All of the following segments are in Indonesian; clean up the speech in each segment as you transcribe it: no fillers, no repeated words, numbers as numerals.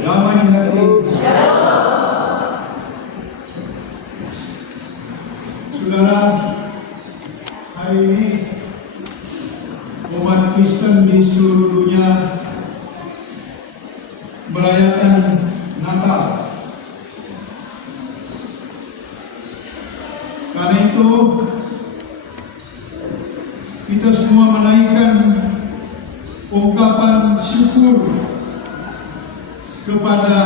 Damai di hati. Saudara, hari ini umat Kristen di seluruh dunia merayakan Natal. Karena itu kita semua menaikkan ungkapan syukur kepada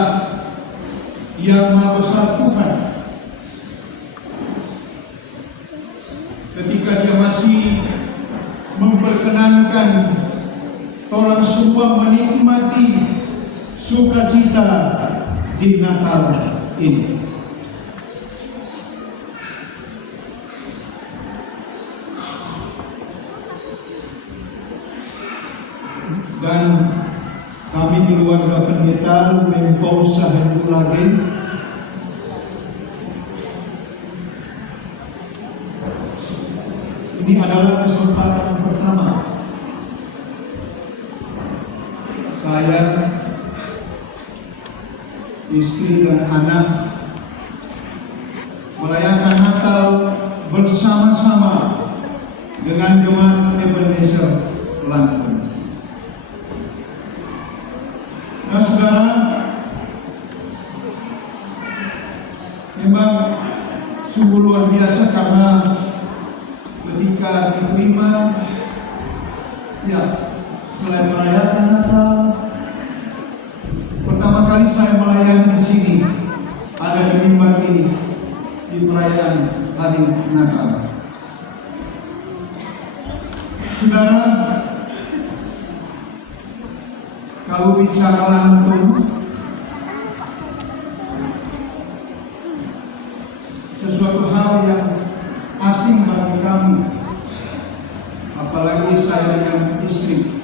Yang Maha Besar Tuhan ketika Dia masih memperkenankan orang semua menikmati sukacita di Natal ini. Dan kami keluarga pendeta mempau sahaja lagi ini adalah kesempatan pertama saya, istri dan anak merayakan Natal bersama-sama dengan jemaat Ebenezer Lampung. Nah, saudara, memang sungguh luar biasa karena ketika diterima, ya, selain merayakan Natal, pertama kali saya melayani di sini, ada di mimbar ini, di perayaan hari Natal. Saudara, kalau bicara Lampung, sesuatu hal yang asing bagi kami, apalagi saya dengan istri,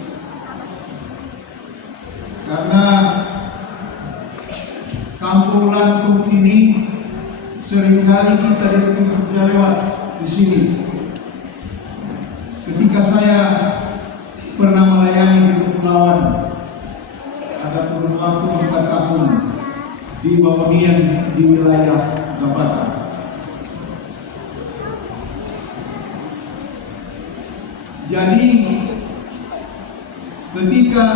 karena kampung Lampung ini seringkali kita lewat di sini. Ketika saya pernah melayani di Kepulauan, ada kurun waktu 4 tahun di Bawonian di wilayah Gapata. Jadi ketika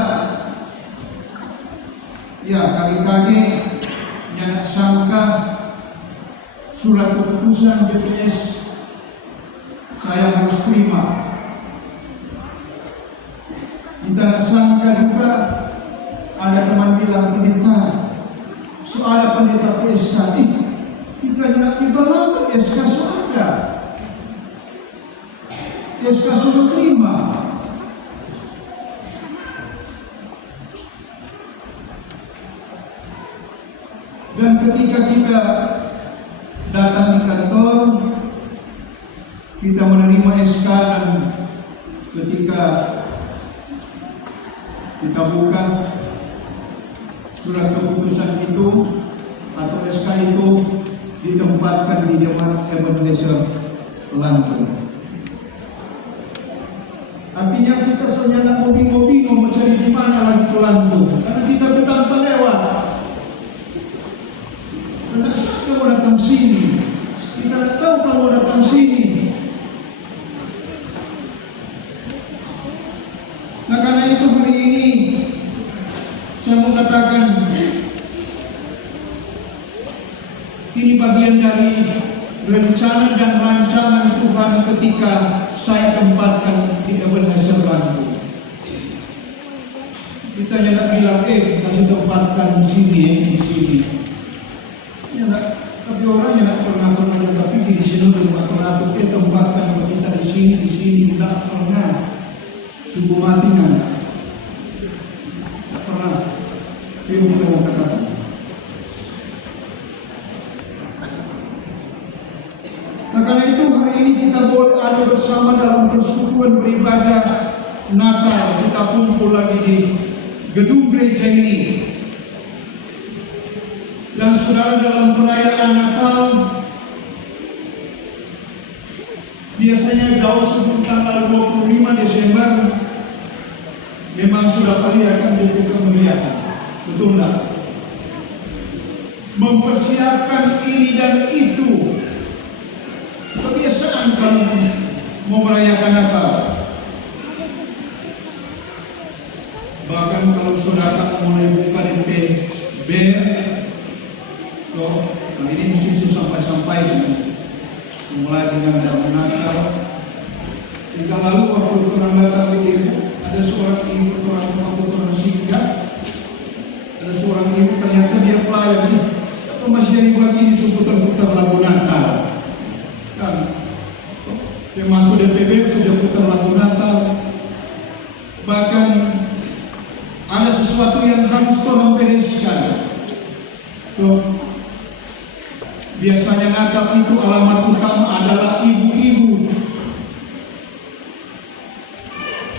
ya kali-kali nyanak sangka surat keputusan BPS saya harus terima. Kita tak sangka juga ada teman bilang, pendeta, soal pendeta PSK, kita nak dibawa SK soalnya, SK sudah terima. Dan ketika kita datang di kantor, kita menerima SK dan ketika kita buka surat keputusan itu atau SK itu ditempatkan di jemaat Ebenezer Lampung. Artinya kita senyana bingung mencari di mana lagi ke Lampung, karena kita tanpa lewat. Tidak sangka mau datang sini, kita tidak tahu kalau datang sini. Nah, karena itu hari ini saya mau katakan ini bagian dari rencana dan rancangan Tuhan ketika saya tempatkan di Ebenezer Lampung. Kita jangan bilang, kasih tempatkan di sini, di sini. Ya, tapi orang yang pernah jaga pikir di sini atau tempatkan kita di sini, tidak pernah. Suku matinya tidak pernah. Itu kita mau katakan. Nah, karena itu hari ini kita boleh ada bersama dalam persekutuan beribadah Natal. Kita kumpul lagi di gedung gereja ini. Dan saudara, dalam perayaan Natal biasanya jauh sebelum tanggal 25 Desember memang sudah perlihatkan buku kemuliaan, betul enggak? mempersiapkan ini dan itu. Kebiasaan kalau mau merayakan Natal. Bahkan kalau saudara mulai buka DP BER, kali ini mungkin susah sampai mulai dengan dalam Natal. Hingga lalu waktu orang datang di ibu, ada seorang ibu, orang singgah, ada seorang ibu ternyata dia pelayan. Apa masih jadi begini seputar-putar lagu Natal? Kan, yang masuk DPB sudah putar lagu Natal. Bahkan ada sesuatu yang harus tolong bereskan. Biasanya Natal itu alamat utama adalah ibu-ibu.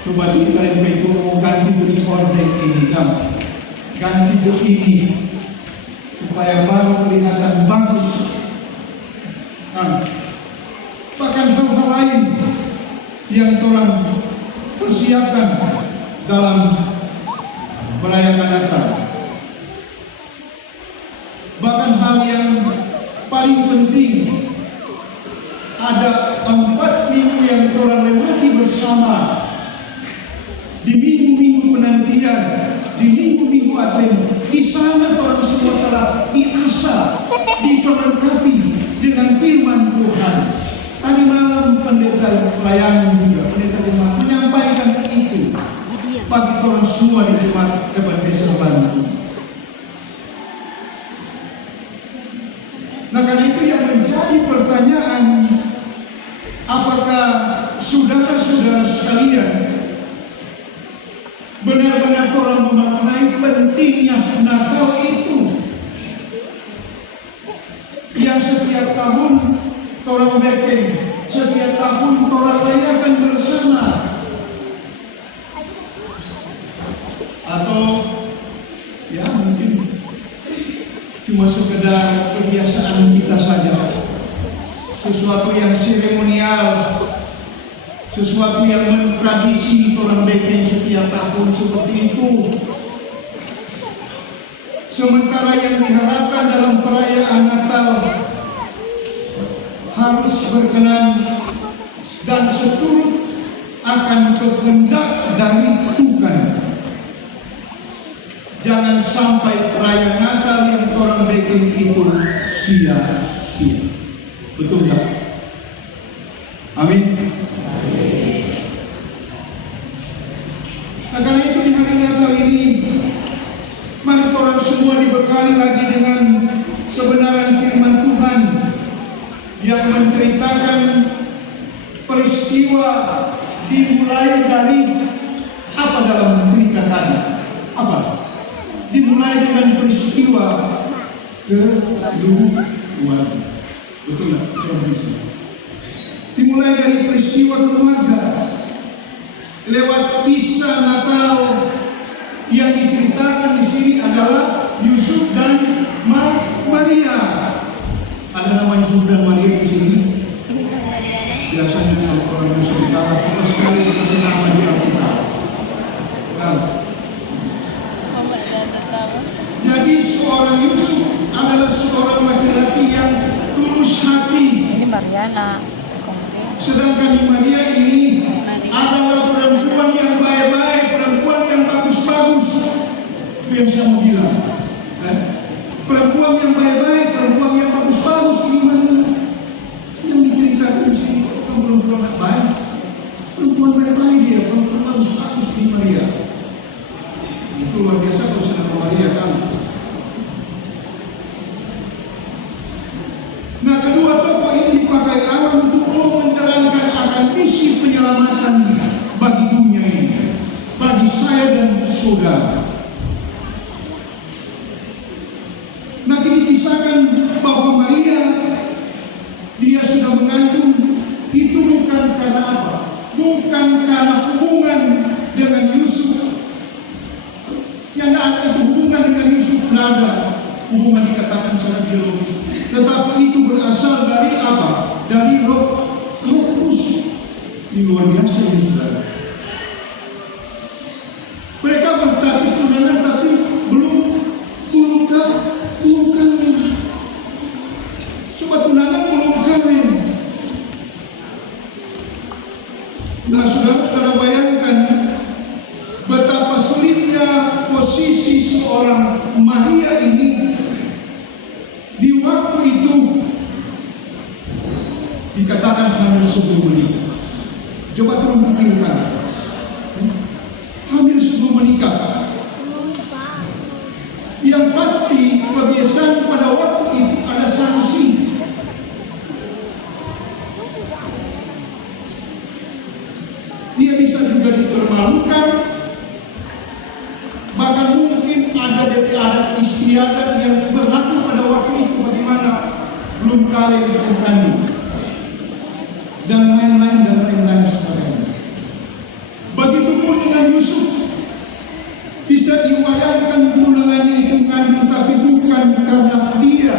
Coba kita lihat itu mau ganti beli orden ini, ganti begini supaya baru kelihatan bagus. Bahkan hal-hal lain yang orang persiapkan dalam merayakan Natal. Bahkan hal yang paling penting, ada 4 minggu yang orang lewati bersama. Di minggu-minggu penantian, di minggu-minggu Advent, di sana orang semua telah diasah, diperlengkapi dengan firman Tuhan. Tadi malam pendeta pelayanan juga, pendeta jemaat menyampaikan itu bagi orang semua di jemaat Ebenezer Bantu. Nah, karena itu yang menjadi pertanyaan, apakah saudara-saudara sekalian benar-benar orang memaknai pentingnya Natal itu yang setiap tahun orang bikin, setiap tahun orang rayakan bersama, atau ya mungkin cuma sekedar kebiasaan kita saja, sesuatu yang seremonial, sesuatu yang mentradisi orang bikin setiap tahun seperti itu. Sementara yang diharapkan dalam perayaan Natal harus berkenan dan seturut akan kehendak dari Tuhan. Jangan sampai perayaan Natal yang orang bikin itu sia-sia. Betul tak? Amin. Nah, karena itu di hari Natal ini, mari orang semua dibekali lagi dengan kebenaran firman Tuhan yang menceritakan peristiwa dimulai dari apa dalam cerita tadi? Apa? Dimulai dengan peristiwa keluarga. Betul tak? Dimulai dari peristiwa keluarga. Lewat kisah Natal yang diceritakan di sini adalah Yusuf dan Maria. Ada nama Yusuf dan Maria di sini. Biasanya kalau orang Yusuf ditanya suka sekali dikasih nama di Alkitab. Jadi seorang Yusuf adalah seorang laki-laki yang tulus hati. Ini Mariana. Sedangkan Maria ini adalah perempuan yang baik-baik, perempuan yang bagus-bagus. Itu yang saya mau bilang. Perempuan yang baik-baik, perempuan yang bagus-bagus ini Maria. Yang diceritakan di sini bukan perempuan baik, perempuan baik-baik dia, perempuan bagus-bagus ini Maria. Itu luar biasa kalau sedang Maria kan. Nah, kedua tokoh ini dipakai Allah untuk menjalankan akan misi penyelamatan bagi dunia ini, bagi saya dan saudara. Nah, dikisahkan bahwa Maria dia sudah mengandung itu bukan karena apa? Bukan karena hubungan dengan Yusuf. Yang ada itu hubungan dengan Yusuf berada, hubungan dikatakan secara biologis. Tetapi itu berasal dari apa? Dari Roh Kudus. Ini luar biasa ya saudara. Mereka berstatus tunangan tapi belum bukan hamil sebelum menikah. Coba tolong pikirkan. Hamil sebelum menikah. Yang pasti kebiasaan pada waktu itu ada sanksi. Dia bisa juga dipermalukan. Bahkan mungkin ada dari adat istiadat yang berlaku pada waktu itu, bagaimana belum kali dikandung dan lain-lain sebagainya. Begitupun dengan Yusuf. Bisa diwayangkan tunangannya itu mengandung, tapi bukan karena dia,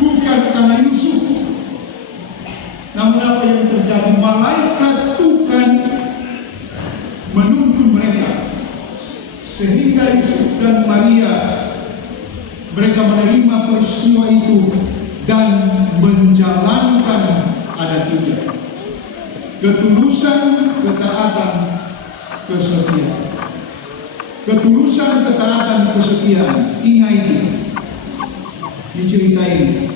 bukan karena Yusuf. Namun apa yang terjadi? Malaikat Tuhan menuntun mereka, sehingga Yusuf dan Maria mereka menerima peristiwa itu dan menjalankan adat itu. Ketulusan, ketaatan, kesetiaan. Ketulusan, ketaatan, kesetiaan. Ingat itu. Di cerita ini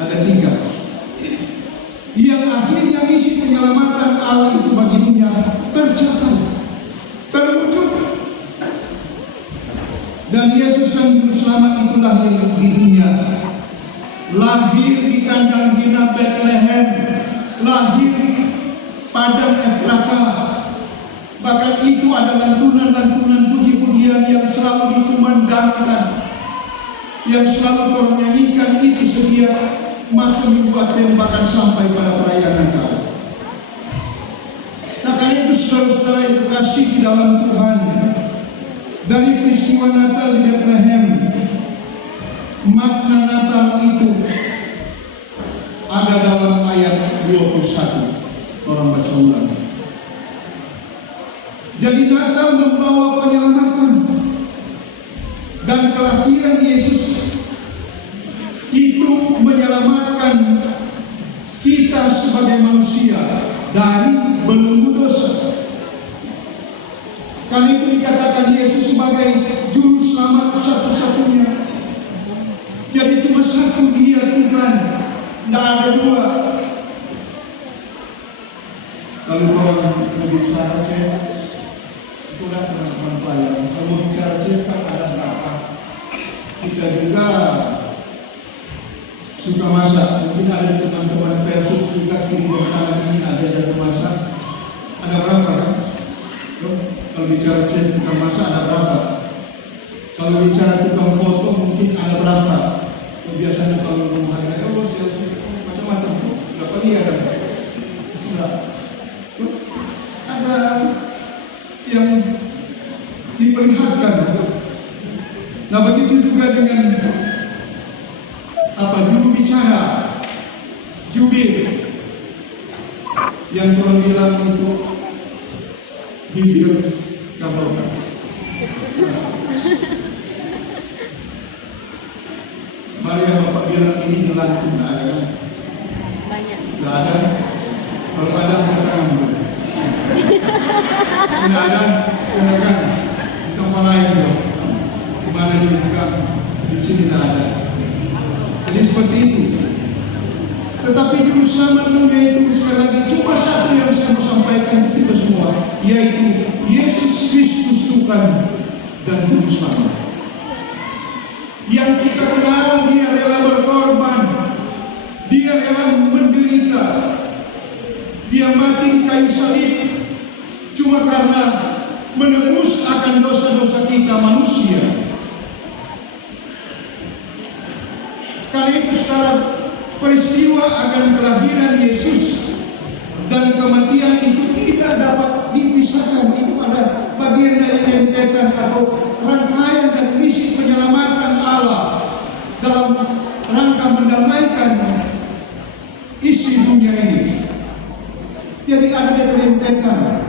ada 3. Yang akhirnya misi penyelamatan Allah itu bagi dunia tercapai, terwujud. Dan Yesus Sang Juru Selamat itu lahir di dunia. Lahir di kandang hina Bethlehem, lahir di padang Efrata. Bahkan itu ada lantunan-lantunan puji-pujian yang selalu dikumandangkan, yang selalu orang nyanyikan itu setiap masuk minggu Advent, bahkan sampai pada perayaan Natal. Nah, karena itu saudara-saudara yang kasih di dalam Tuhan, dari peristiwa Natal di Bethlehem, makna Natal itu ada dalam ayat 21. Orang baca ulang. Jadi Natal membawa penyelamatan, dan kelahiran Yesus itu menyelamatkan kita sebagai manusia dari belenggu dosa. Karena itu dikatakan Yesus sebagai juru selamat satu-satunya. Jadi cuma satu, dia Tuhan, tidak ada 2. Kalau orang berbicara itulah teman-teman pelayan. Kalau bicara kan ada berapa? Kita juga suka masak. Mungkin ada teman-teman Facebook juga kirim makanan ini, ada yang masak. Ada berapa kan? Kalau bicara tukang masak ada berapa? Kalau bicara tukang foto mungkin ada berapa? Biasanya kalau menghargai macam-macam tuh berapa dia kan? Ada yang diperlihatkan. Nah, begitu juga dengan juru bicara, jubir, yang Tuhan bilang itu bibir camlokan. Mari yang Bapak bilang ini nyelantun, ada kan? Banyak. Tidak ada. Kalau ada angkat tangan dulu. Tidak ada, silakan di tempat lain dong. Kemana dibuka? Di sini tidak ada. Jadi seperti itu. Tetapi juru selamat dunia itu sekali lagi cuma satu yang saya mau sampaikan ke kita semua, yaitu Yesus Kristus Tuhan dan juru selamat. Yang kita kenal, dia rela berkorban, dia rela menderita, dia mati di kayu salib cuma karena menebus akan dosa-dosa kita manusia. Karena itu sekarang peristiwa akan kelahiran Yesus dan kematian itu tidak dapat dipisahkan. Itu ada bagian dari rentetan atau rangkaian dari misi penyelamatan Allah dalam rangka mendamaikan isi dunia ini. Jadi ada di rentetan,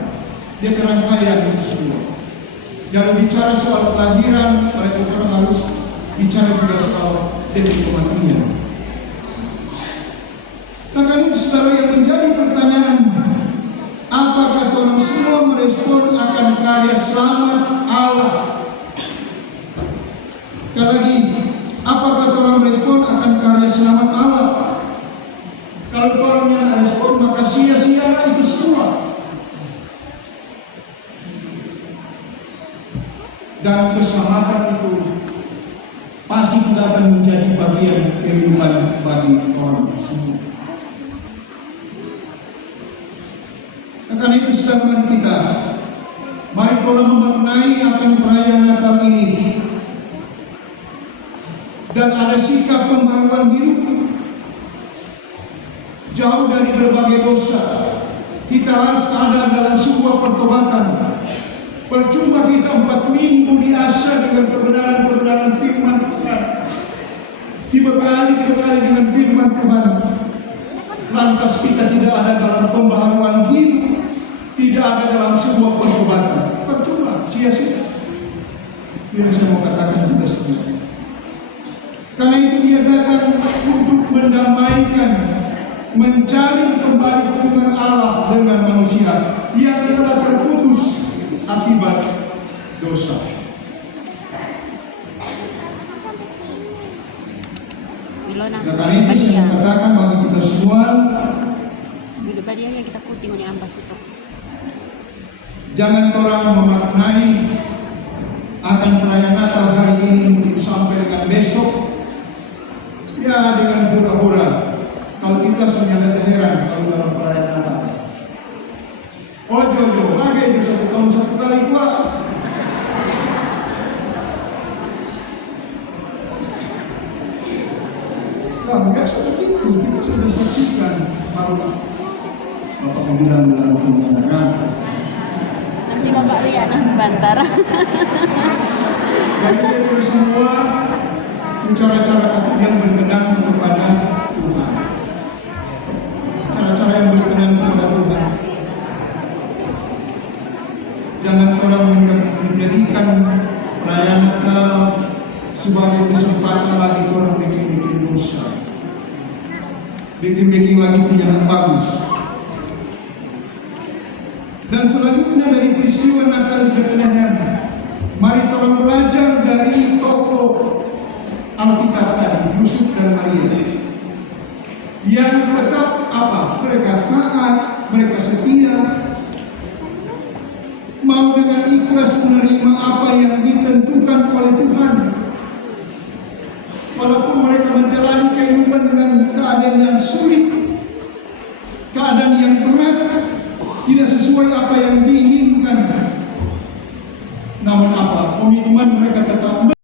di kerangkaian itu semua. Jangan bicara soal kelahiran, mereka orang harus bicara juga soal demi kematian. Nah, kan itu saudara yang menjadi pertanyaan, apakah orang semua merespon akan karya selamat Allah? Sekali lagi, apakah orang merespon akan karya selamat Allah? Kalau orang yang respon, juga akan menjadi bagian kehidupan bagi orang semua. Karena itu sedang mari kita memaknai akan perayaan Natal ini dan ada sikap pembaruan hidup jauh dari berbagai dosa. Kita harus ada dalam sebuah pertobatan. Percuma kita 4 minggu diasah dengan kebenaran-kebenaran firman Tuhan, dibekali dengan firman Tuhan, lantas kita tidak ada dalam pembaharuan hidup, tidak ada dalam sebuah pertobatan. Percuma, sia-sia. Yang saya mau katakan kita semua. Karena itu dia datang untuk mendamaikan, mencari kembali hubungan Allah dengan manusia yang telah terputus akibat dosa. Dan kali ini saya katakan bagi kita semua, jangan orang memaknai akan perayaan Natal hari ini mungkin sampai dengan besok, ya dengan hura-hura. Kalau kita sebenarnya heran kalau dalam perayaan Natal. Oh jodoh, bagai itu 1 tahun 1 kali gua. Nah, biasa begitu, kita sudah saksikan. Baru Bapak mau bilang undangan. Nanti Bapak Riana sebentar. Jadi kita semua cara-cara yang berkenan kepada Tuhan. Cara-cara yang berkenan kepada Tuhan. Jangan orang menjadikan perayaan Natal sebagai kesempatan lagi orang bikin dosa, bikin lagi punya yang bagus. Dan selanjutnya dari peristiwa Natal di Bethlehem, mari orang belajar dari tokoh Alkitab tadi, Yusuf dan Maria, yang tetap apa? Mereka taat, mereka setia, mau dengan ikhlas menerima apa yang ditentukan oleh Tuhan. Walaupun mereka menjalani kehidupan dengan keadaan yang sulit, keadaan yang berat, tidak sesuai apa yang diinginkan,